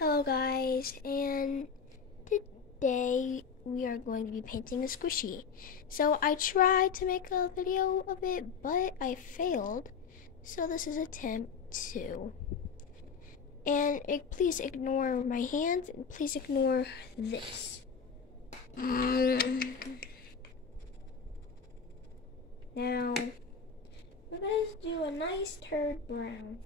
Hello guys, and today we are going to be painting a squishy. So I tried to make a video of it, but I failed. So this is attempt 2. And please ignore my hands, and please ignore this. Now, we're going to do a nice turd brown.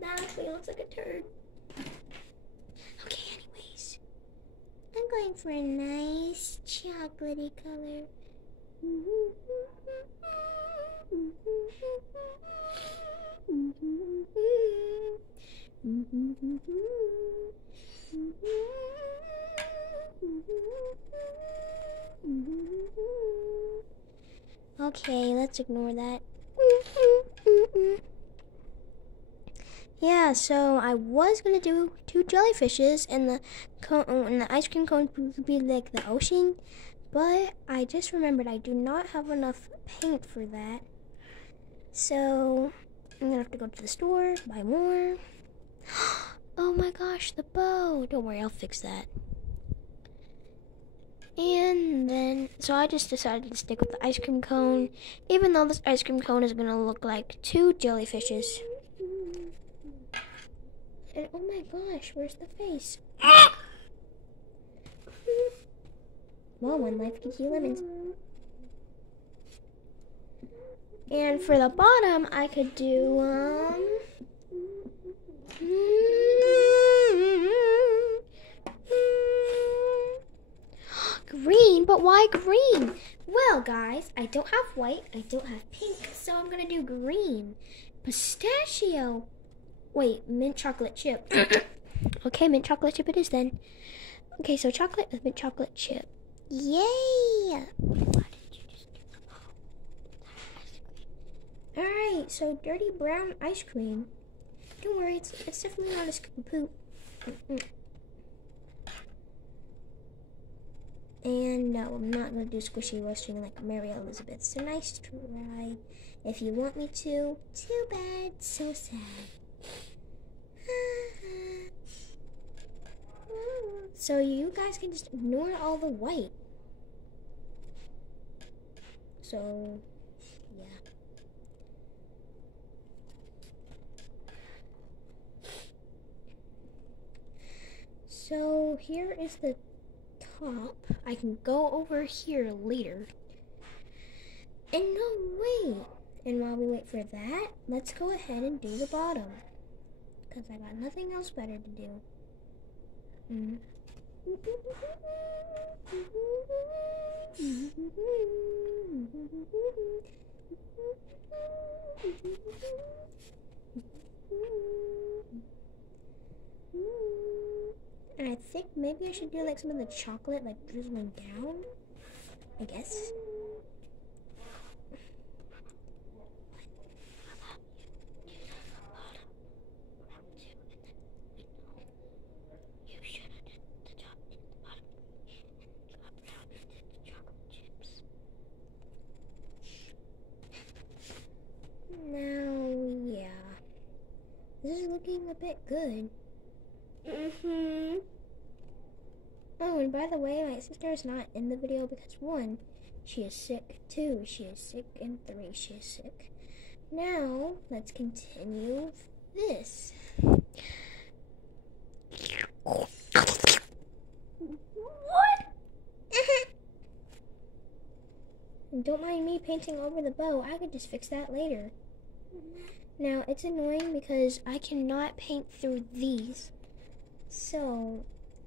That actually looks like a turd. Okay, anyways. I'm going for a nice chocolatey color. Okay, let's ignore that. Yeah, so I was gonna do 2 jellyfishes, and the ice cream cone would be like the ocean, but I just remembered I do not have enough paint for that. So I'm gonna have to go to the store, buy more. Oh my gosh, the bow! Don't worry, I'll fix that. And then, so I just decided to stick with the ice cream cone, even though this ice cream cone is gonna look like 2 jellyfishes. And oh my gosh, where's the face? Well, one life gives you lemons. And for the bottom, I could do, green, but why green? Well, guys, I don't have white, I don't have pink, so I'm gonna do green. Pistachio. Wait, mint chocolate chip. Okay, mint chocolate chip it is then. Okay, so chocolate with mint chocolate chip. Yay! Alright, so dirty brown ice cream. Don't worry, it's definitely not a scoop of poop. And no, I'm not going to do squishy roasting like Mary Elizabeth. So nice try. If you want me to, too bad, so sad. So you guys can just ignore all the white. So, yeah. So here is the top. I can go over here later. And no, wait. And while we wait for that, let's go ahead and do the bottom. Because I got nothing else better to do. And I think maybe I should do like some of the chocolate like drizzling down, I guess. Now, yeah, this is looking a bit good. Oh, and by the way, my sister is not in the video because 1, she is sick, 2, she is sick, and 3, she is sick. Now, let's continue this. What? And don't mind me painting over the bow, I could just fix that later. Now, it's annoying because I cannot paint through these. So,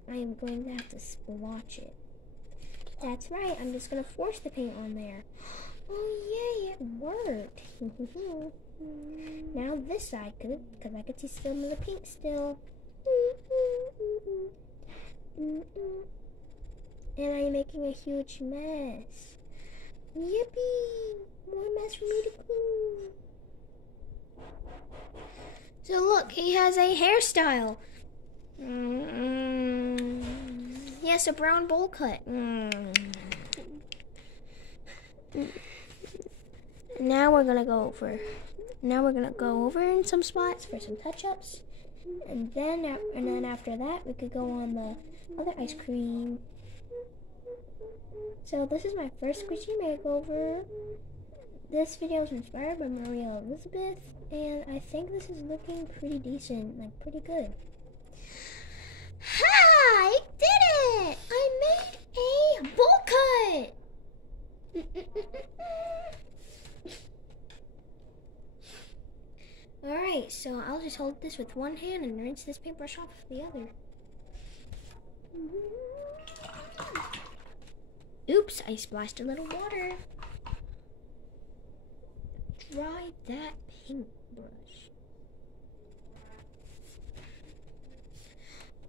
I am going to have to splotch it. That's right, I'm just going to force the paint on there. Oh yay, it worked. Now this side, because I could see some of the pink still. And I'm making a huge mess. Yippee! More mess for me to clean. So look, he has a hairstyle. Yes, a brown bowl cut. Now we're gonna go over Now we're gonna go over in some spots for some touch-ups, and then after that we could go on the other ice cream. So this is my first squishy makeover. This video is inspired by Maria Elizabeth, and I think this is looking pretty decent, like pretty good. Ha! I did it! I made a bowl cut! Alright, so I'll just hold this with one hand and rinse this paintbrush off with the other. Oops, I splashed a little water. Dry that paintbrush.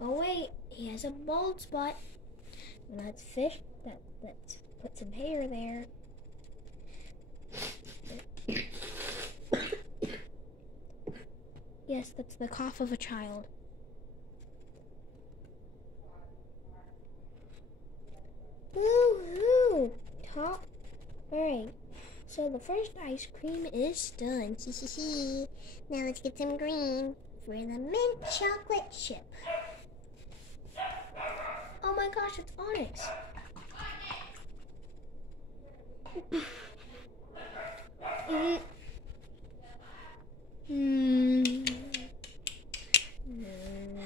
Oh wait, he has a bald spot. Let's let's put some hair there. Yes, that's the cough of a child. Woohoo! Top. Alright, so the first ice cream is done. Now let's get some green for the mint chocolate chip. Oh my gosh, it's Onyx.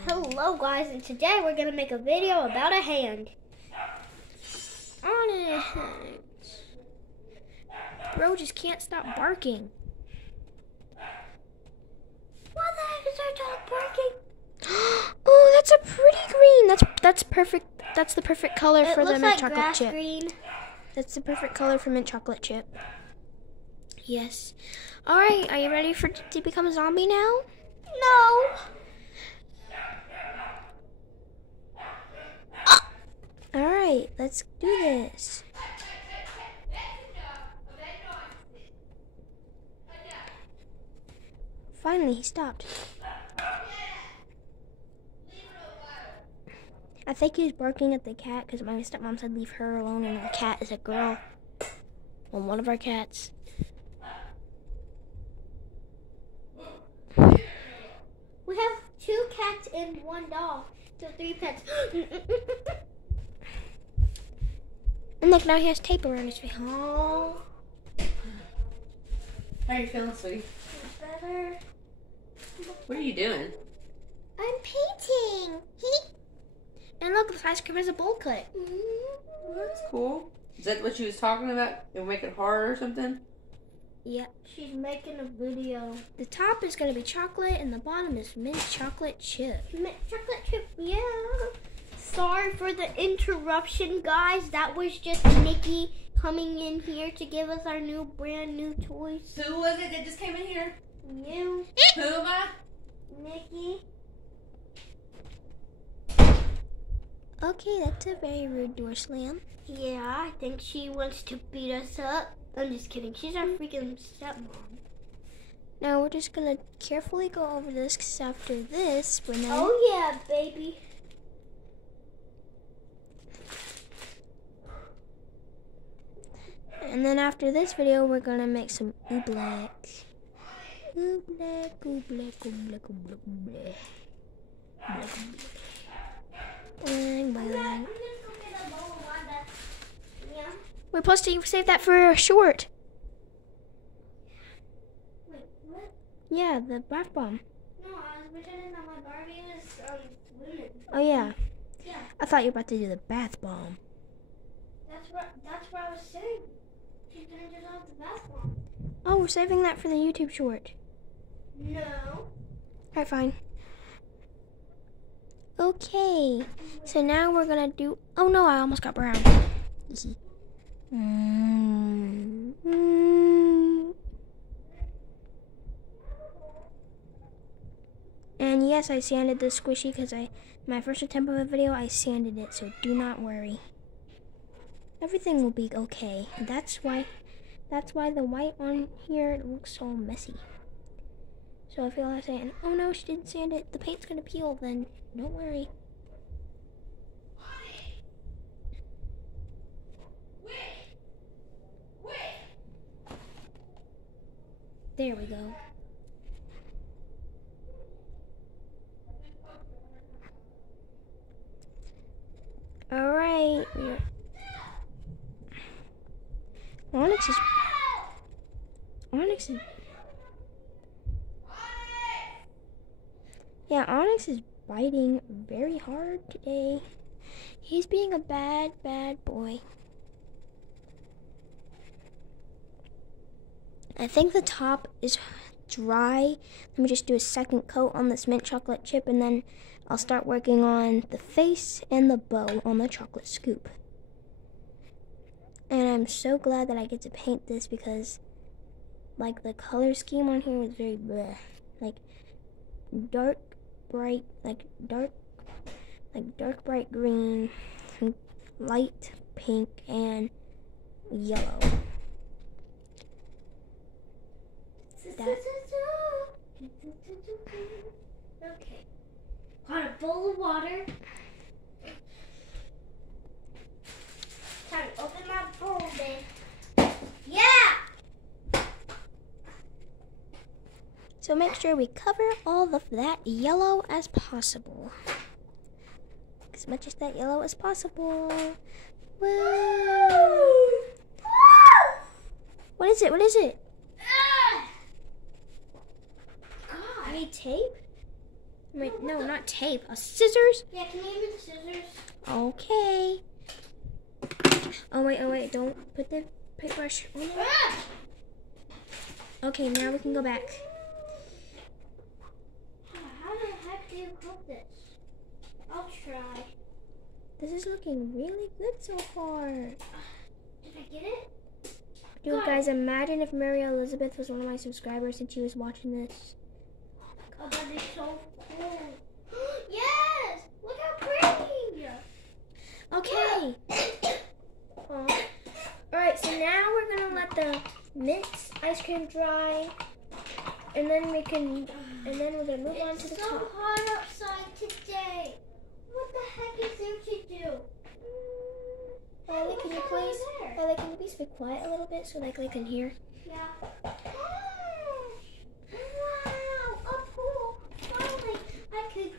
Hello guys, and today we're gonna make a video about a hand. Onyx. Bro just can't stop barking. What the heck is our dog barking? Oh, that's a pretty green. That's perfect. That's the perfect color for the mint chocolate chip. Green. That's the perfect color for mint chocolate chip. Yes. All right, are you ready to become a zombie now? No. All right, let's do this. Finally, he stopped. I think he was barking at the cat because my stepmom said leave her alone and our cat is a girl. Well, one of our cats. We have 2 cats and 1 dog. So 3 pets. And look, now he has tape around his face. Oh. How are you feeling, sweetie? Better. What are you doing? I'm painting. And look, the ice cream has a bowl cut. Well, that's cool. Is that what she was talking about? It'll make it hard or something? Yeah. She's making a video. The top is going to be chocolate and the bottom is mint chocolate chip. Mint chocolate chip, yeah. Sorry for the interruption, guys. That was just Nikki coming in here to give us our brand new toys. Who was it that just came in here? You. Who am I? Nikki. Okay, that's a very rude door slam. Yeah, I think she wants to beat us up. I'm just kidding. She's our freaking stepmom. Now we're just gonna carefully go over this because after this, we're not. Oh yeah, baby. And then after this video, we're gonna make some oobleck. Oobleck, oobleck, oobleck, oobleck, oobleck. We're supposed to save that for a short. Wait, what? Yeah, the bath bomb. No, I was pretending that my Barbie was swimming. Oh yeah. Yeah. I thought you were about to do the bath bomb. That's what I was saying. She's gonna do the bath bomb. Oh, we're saving that for the YouTube short. No. Alright, fine. Okay, so now we're gonna do. Oh no, I almost got brown. And yes, I sanded the squishy because my first attempt of a video, I sanded it. So do not worry. Everything will be okay. That's why the white on here looks so messy. So if y'all are saying, oh no, she didn't sand it, the paint's gonna peel, then don't worry. There we go. weird. Onyx is yeah, Onyx is biting very hard today. He's being a bad boy. I think the top is dry. Let me just do a second coat on this mint chocolate chip, and then I'll start working on the face and the bow on the chocolate scoop. And I'm so glad that I get to paint this because like the color scheme on here was very bleh. Like dark bright bright green, light pink, and yellow. Okay. Got a bowl of water. Time to open my bowl then. Yeah! So make sure we cover all of that yellow as possible. As much as that yellow as possible. Woo! What is it? What is it? God. I need tape? Wait, no, not tape. Scissors? Yeah, can you give me the scissors? Okay. Oh wait, don't put the paintbrush on there. Okay, now we can go back. How the heck do you cook this? I'll try. This is looking really good so far. Did I get it? Dude, guys, imagine if Mary Elizabeth was one of my subscribers and she was watching this. Oh, that'd be so cool. Yes! Look how pretty! Okay. Alright, so now we're gonna let the mint ice cream dry, and then we're gonna move on to the It's so top. hot outside today. What the heck is there to do? Ellie, can you please? Ellie, can you please be quiet a little bit so like they can hear? Yeah. Wow, a pool. Finally, I could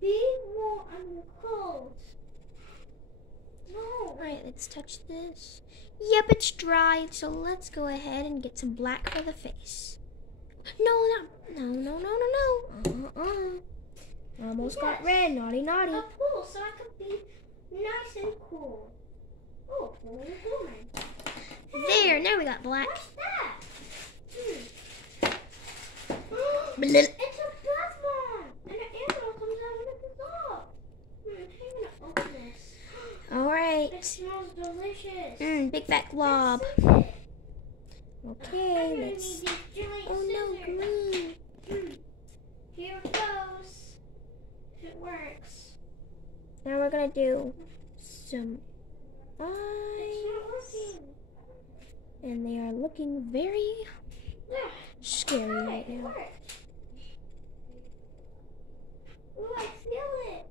be more on the cold. No. Alright, let's touch this. Yep, it's dry, so let's go ahead and get some black for the face. No. Almost got red, naughty. A pool, so I could be nice and cool. Oh, pool is woman. There, now we got black. What's that? Bleh. It's a blood and an animal comes out of the dissolve. I'm gonna open this. Alright. It smells delicious. Big fat glob. Let's scissors. Okay, I'm gonna let's... need these giant Oh no, scissors. green. Here it goes. It works. Now we're gonna do some It's not eyes. working. And they are looking very Yeah. scary Hi, right it now. worked. Ooh, I feel it.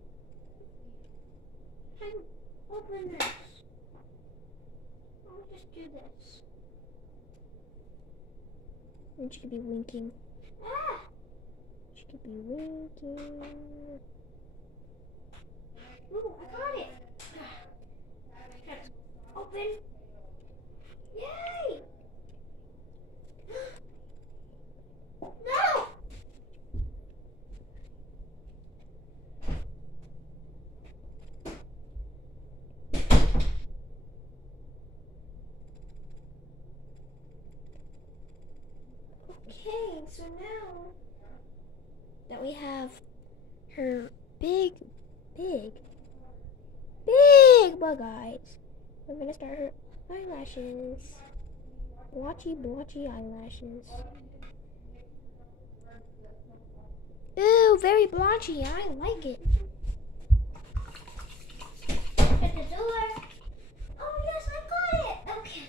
I can open this. I'll just do this. And she could be winking. Ah! She could be winking. Ooh, I got it. Let's open. Yay! No! Okay, so now that we have her big bug eyes, we're gonna start her eyelashes. Blotchy eyelashes. Ooh, very blotchy. I like it. At the door. Oh yes, I got it. Okay.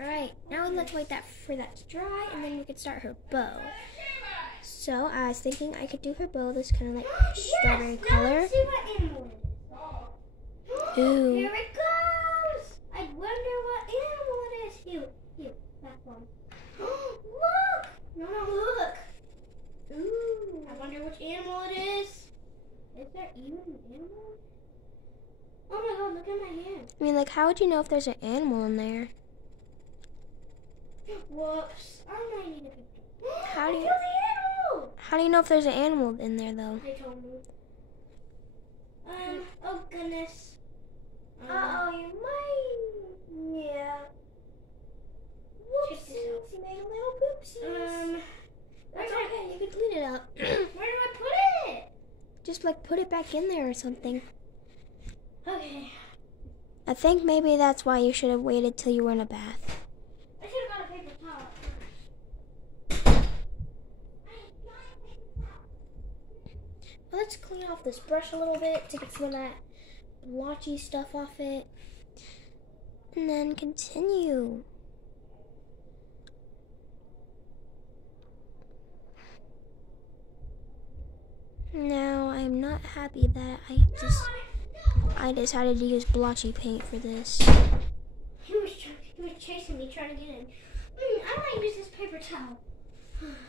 Alright, now let's wait for that to dry, and then we can start her bow. So I was thinking I could do her bow this kind of like strawberry Yes, now color. let's see what animal it is. Ooh. Here it goes. I wonder what animal it is. Here, that one. Look! No, look. Ooh. I wonder which animal it is. Is there even an animal? Oh my god, look at my hand. I mean, like, how would you know if there's an animal in there? Whoops. I might need a picture. How do you- I killed the animal! How do you know if there's an animal in there, though? They told me. Oh goodness. You might. Yeah. Check this out. You made a little poopsies. That's okay. You can clean it up. Where do I put it? Just like put it back in there or something. Okay. I think maybe that's why you should have waited till you were in a bath. I should have got a paper towel Well, let's clean off this brush a little bit to get some of that blotchy stuff off it. And then continue. Now, I'm not happy that I decided to use blotchy paint for this. He was chasing me, trying to get in. I might use this paper towel.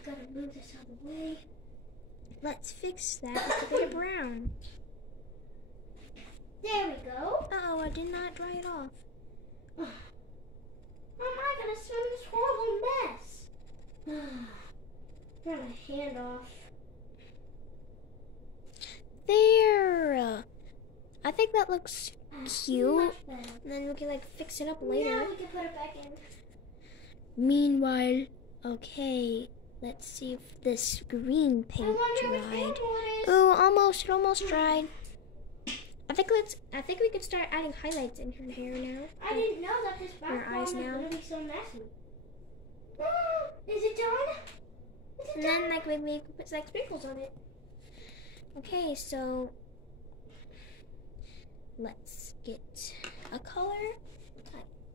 Gotta move this out of the way. Let's fix that with a bit of brown. There we go. Uh-oh, I did not dry it off. How am I gonna swim in this horrible mess? Turn my hand off. There! I think that looks cute. Much better. And then we can like fix it up later. Now we can put it back in. Meanwhile, okay, let's see if this green I paint wonder which dried. animal it is. Ooh, almost, it almost dried. I think we could start adding highlights in her hair now. I didn't know that this Your bathroom eyes was now. gonna be so messy. Is it done? Is And it then done? like we put like sprinkles on it. Okay, so let's get a color.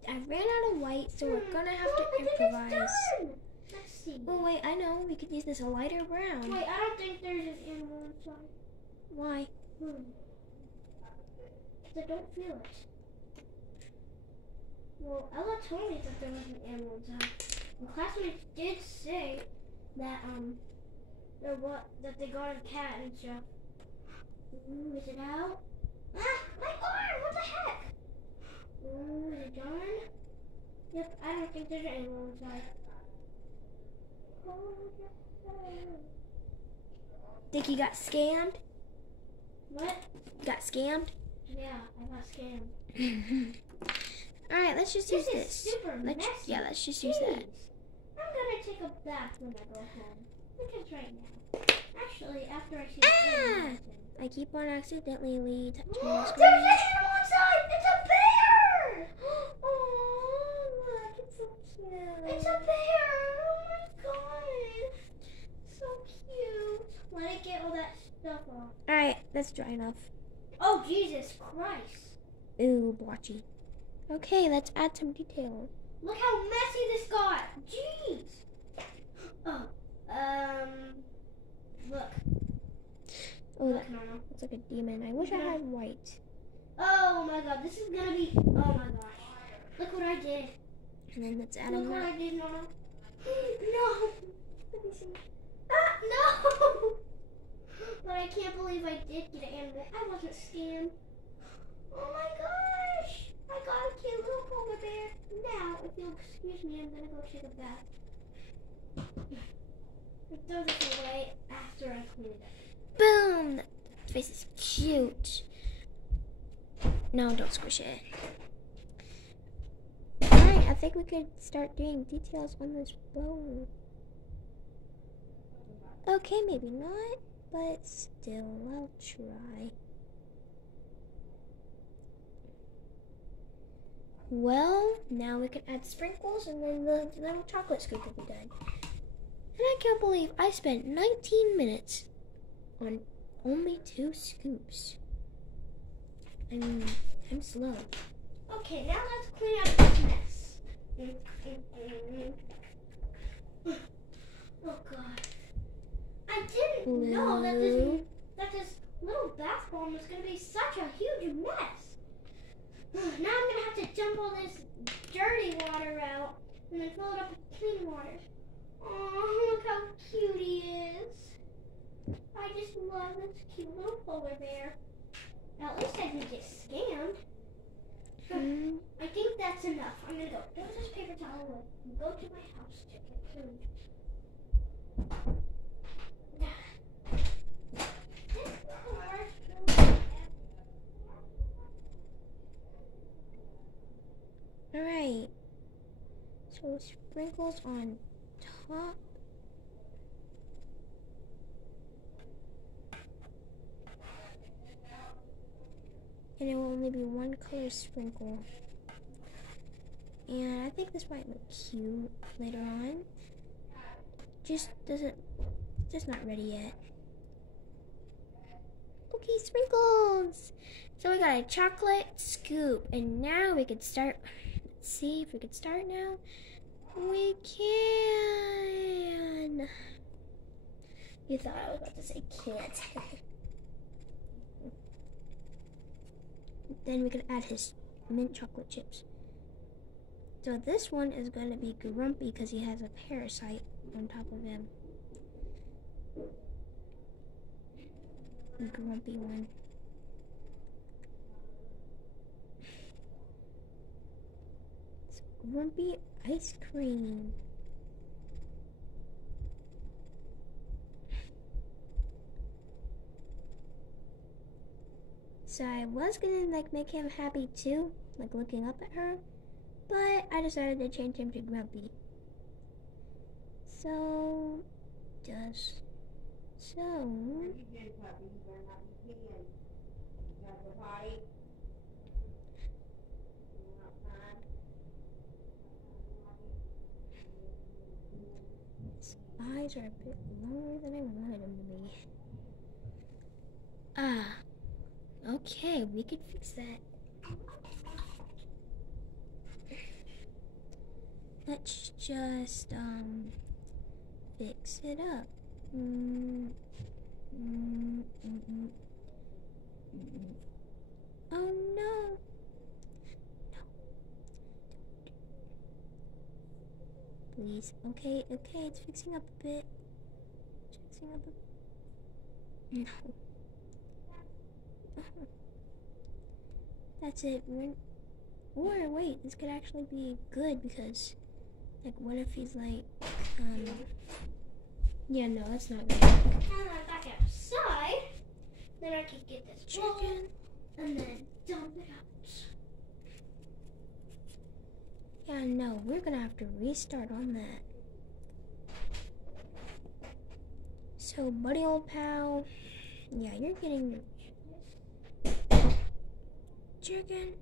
I ran out of white, so we're gonna have to I think improvise. it's done. Let's see. Oh wait, I know. We could use this a lighter brown. Wait, I don't think there's an animal inside. Why? Because I don't feel it. Well, Ella told me that there was an animal inside. And classmates did say that that they got a cat and stuff. Ooh, is it out? Ah, my arm! What the heck? Ooh, is it done? Yep, I don't think there's an animal inside. Think you got scammed? What? Got scammed? Yeah, I got scammed. All right, let's just use This is this. super messy. Let's just use that. Jeez. I'm gonna take a bath when I go home. Because right now. Actually, after I see the animal. I keep on accidentally touching the There's an screen. animal inside! It's a bear! Oh, look, it's so cute. It's a bear! Oh my god! So cute. Let it get all that stuff off. All right, that's dry enough. Oh, Jesus Christ. Ooh, blotchy. Okay, let's add some detail. Look how messy this got. Jeez. Oh, look. Oh, Look, that Nana. looks like a demon. I wish I had white. Oh my god, this is gonna be. Oh my gosh. Look what I did. And then let's add Look a what map. I did, Nana. No. Let me see. Ah, no. But I can't believe I did get an animal. I wasn't scammed. Oh my gosh. I got a cute little polar bear. Now, if you'll excuse me, I'm gonna go take a bath. I'll throw this away after I clean it up. Boom! That face is cute. No, don't squish it. Alright, I think we could start doing details on this bow. Okay, maybe not, but still, I'll try. Well, now we can add sprinkles and then the little chocolate scoop will be done. And I can't believe I spent 19 minutes on only 2 scoops. I mean, I'm slow. Okay, now let's clean up this mess. Oh god. I didn't know that this little bath bomb was gonna be such a huge mess. Now I'm gonna have to dump all this dirty water out and then fill it up with clean water. Oh, look how cute he is. I just love that's a cute little polar bear. At least I didn't get scammed. I think that's enough. I'm gonna go. Throw this paper towel away and go to my house to get food. Alright. So sprinkles on top. And it will only be one color sprinkle. And I think this might look cute later on. Just not ready yet. Okay, sprinkles! So we got a chocolate scoop, and now we could start. Let's see if we could start now. We can! You thought I was about to say can't. Then we can add his mint chocolate chips. So this one is going to be grumpy because he has a parasite on top of him. The grumpy one. It's grumpy ice cream. So I was gonna make him happy too, like looking up at her, but I decided to change him to grumpy. So, his eyes are a bit longer than I wanted them to be. Okay, we could fix that. Let's just, fix it up. Oh no! Please. Okay, it's fixing up a bit. It's fixing up a bit. No. That's it. Or wait, this could actually be good because, like, what if he's like, yeah, no, that's not good. And then back outside, then I could get this chicken and then dump it out. Yeah, no, we're gonna have to restart on that. So, buddy old pal, yeah, you're getting your chicken,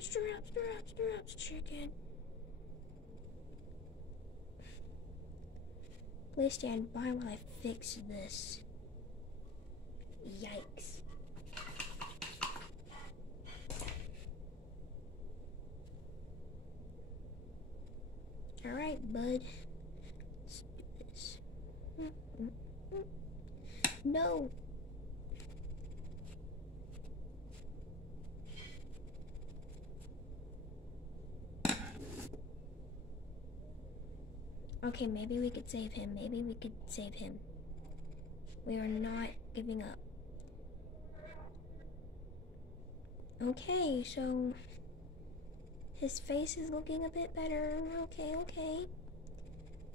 straps, chicken. Please stand by while I fix this. Yikes. Alright, bud. Let's do this. No! Okay, maybe we could save him. We are not giving up. Okay, so his face is looking a bit better. Okay.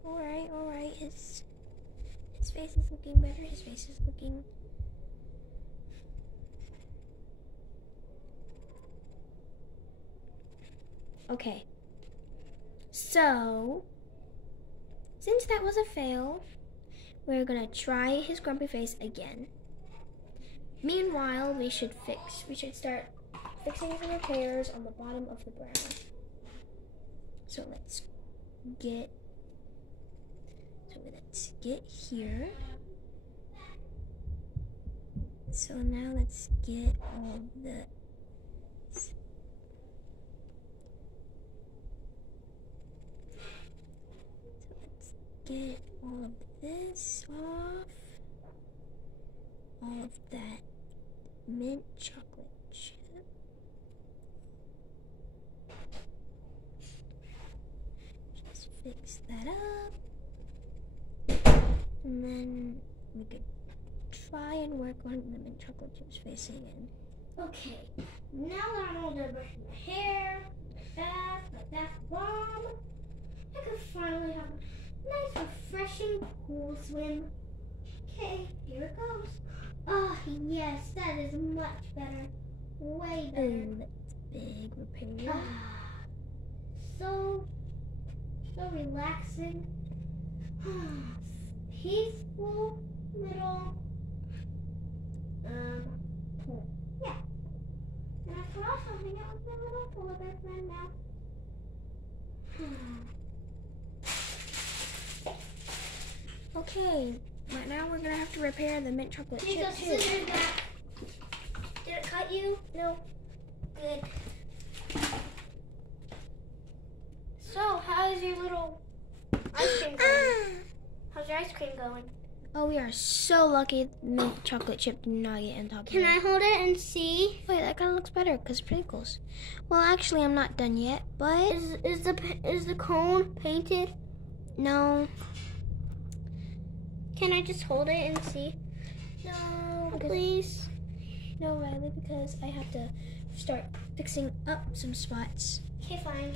Alright. His face is looking better. Okay. So, since that was a fail, we're gonna try his grumpy face again. Meanwhile, we should start fixing some repairs on the bottom of the brown. So let's get here. So now let's get all of the get all of this off. All of that mint chocolate chip. Just fix that up. And then we could try and work on the mint chocolate chips facing in. Okay, now that I'm all done brushing my hair, my bath bomb, I could finally have a nice refreshing pool swim. Okay, here it goes. Oh, yes, that is much better. Way better. Ooh, that's big repair. So relaxing. Peaceful little pool. Yeah. And I could also hang out with my little polar bear friend now. Okay, but now we're gonna have to repair the mint chocolate Take chip those too. scissors back. Did it cut you? No. Good. So, how's your little ice cream going? How's your ice cream going? Oh, we are so lucky the mint chocolate chip did not get on top of it. Can I hold it and see? Wait, that kind of looks better because sprinkles. Well, actually, I'm not done yet, but Is the cone painted? no. Can I just hold it and see? No, Please. No, Riley, because I have to start fixing up some spots. Okay, fine.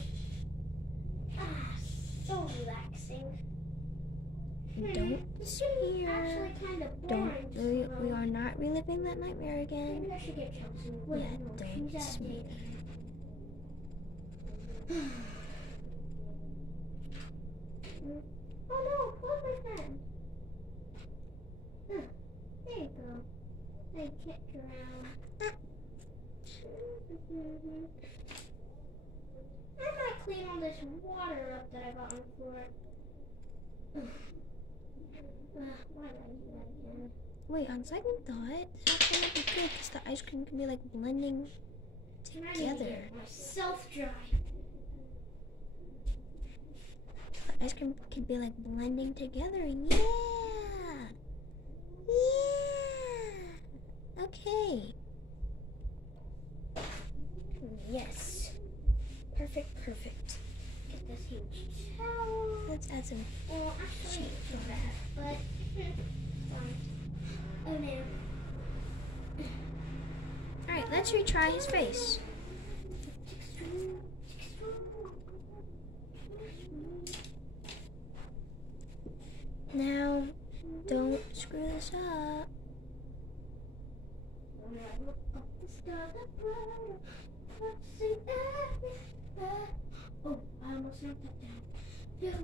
So relaxing. Don't It's smear. actually kind of boring. We are not reliving that nightmare again. Maybe I should get Chelsea. Yeah, don't smear. Oh no, close my friend. There you go. I kicked around. I might clean all this water up that I got on the floor. Why did I do that again? Wait, on second thought, that's gonna be good because the ice cream can be like blending I need to together. get myself dry. The ice cream can be like blending together. Yeah. Yeah. Okay. Yes. Perfect, perfect. Get this huge towel. Let's add some. Well, actually, it's not bad, but fine. Oh no. Alright, let's retry his face. Now, don't screw this up. Oh, I almost knocked that down. Do it,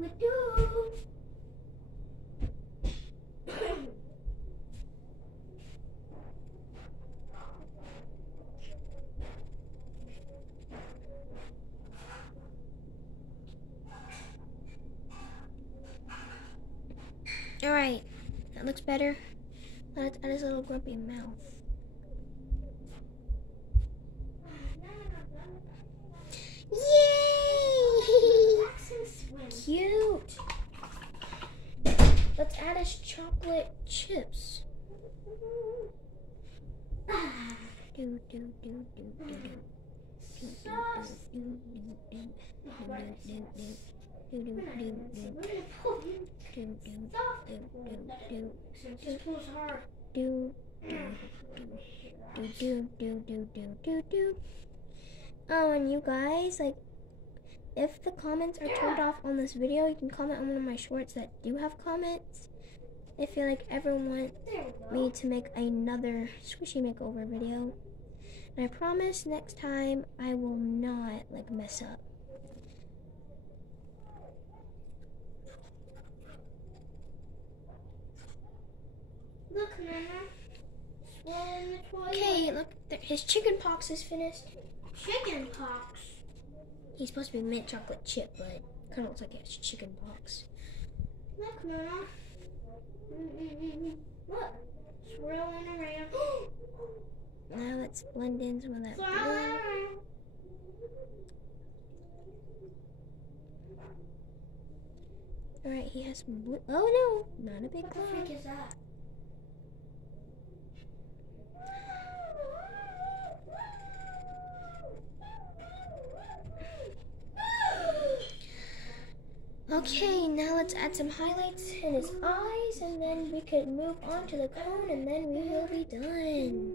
Alright, that looks better. Let's add his little grumpy mouth. Yay! Cute! Let's add his chocolate chips. Do, do, do, do, do, do. Oh, and you guys, like, if the comments are turned off on this video, you can comment on one of my shorts that do have comments. If you like ever want me to make another squishy makeover video. And I promise next time I will not like mess up. Look, Nana. Swallow the toilet. Okay, look, his chicken pox is finished. Chicken pox. He's supposed to be mint chocolate chip, but kind of looks like he has chicken pox. Look, Nana. Look. Swirling around. Now let's blend in some of that Swirling blue. around. Alright, he has some blue. Oh no, not a big What the cloud. freak is that? Okay, now let's add some highlights in his eyes, and then we can move on to the cone, and then we will be done.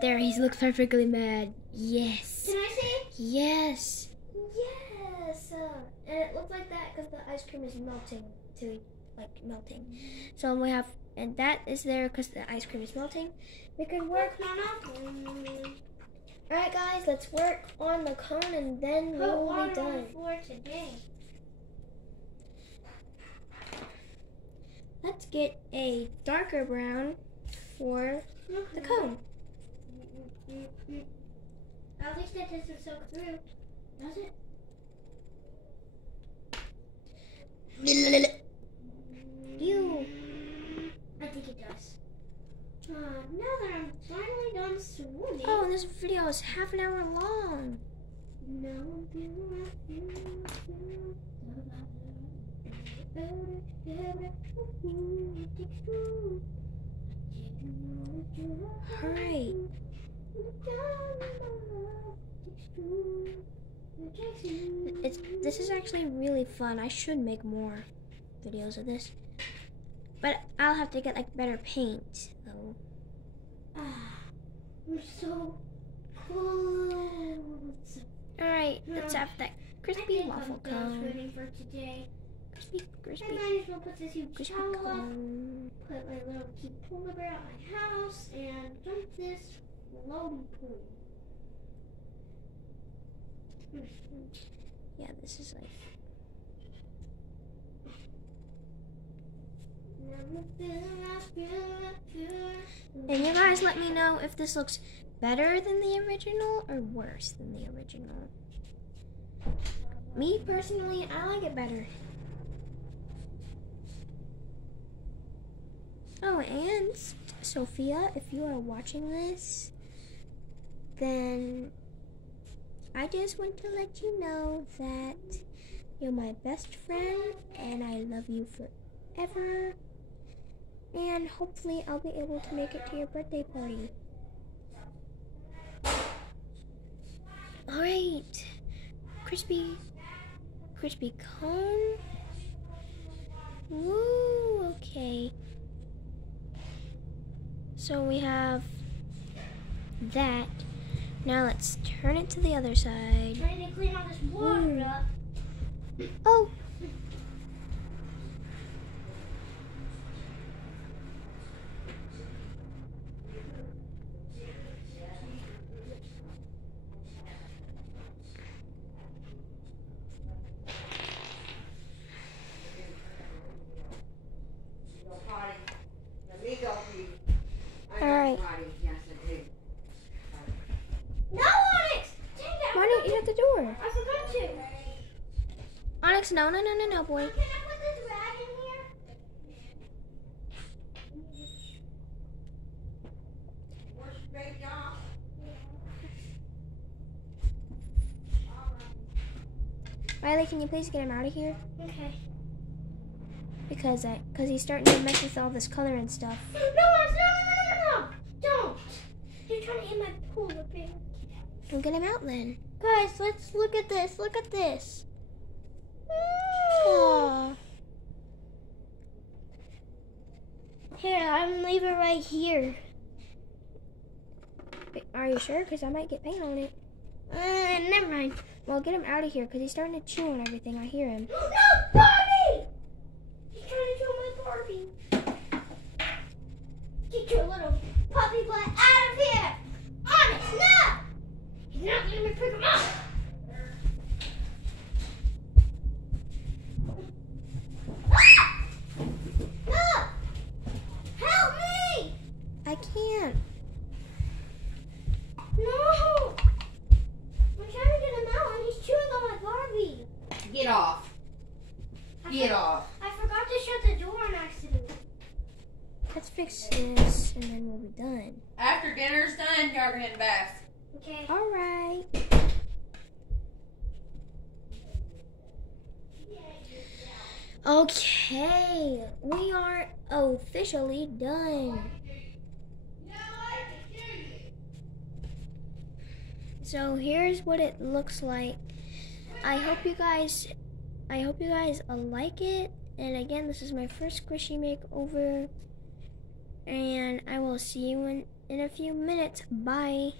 There, he looks perfectly mad. Yes. Can I see? Yes. Yes. And it looks like that because the ice cream is melting melting. So we have, and that is there because the ice cream is melting. We can work. Alright guys, let's work on the cone and then we'll be done. For today. Let's get a darker brown for the cone. At least that doesn't soak through. Does it? You. I think it does. Now that I'm finally done swimming. Oh, and this video is half an hour long. Alright. This is actually really fun. I should make more videos of this. But I'll have to get like better paint though. We're so close. Alright, let's have that crispy waffle cone. Ready for today. Crispy I might as well put this huge crispy towel up, cone. put my little cute polar bear at my house, and dump this floaty pool. Yeah, this is like. And you guys let me know if this looks better than the original or worse than the original. Me personally, I like it better. Oh, and Sophia, if you are watching this, then I just want to let you know that you're my best friend and I love you forever. And hopefully I'll be able to make it to your birthday party. Alright. Crispy cone. Woo, okay. So we have that. Now let's turn it to the other side. Trying to clean all this water up. Oh! Alright. No, Onyx! Dang it! Why didn't you at the door? I forgot to. Onyx, no, boy. Can I put this rag in here? Riley, can you please get him out of here? Okay. Because he's starting to mess with all this color and stuff. No, Onyx, no! Don't! You're trying to hit my polar bear. We'll get him out then. Guys, let's look at this. Look at this. Aww. Here, I'm gonna leave it right here. Wait, are you sure? Because I might get paint on it. Never mind. Well, get him out of here because he's starting to chew on everything. I hear him. No, Barbie! He's trying to kill my Barbie. Get your little puppy butt out of here! Onyx, no! He's not letting me pick him up! No! Help me! I can't. No! I'm trying to get him out and he's chewing on my Barbie. Get off. Get off. I forgot to shut the door on accident. Let's fix this and then we'll be done. After dinner's done, y'all are getting bath. Okay. All right. Okay, we are officially done. So here's what it looks like. I hope you guys like it. And again, this is my first squishy makeover. And I will see you in a few minutes. Bye.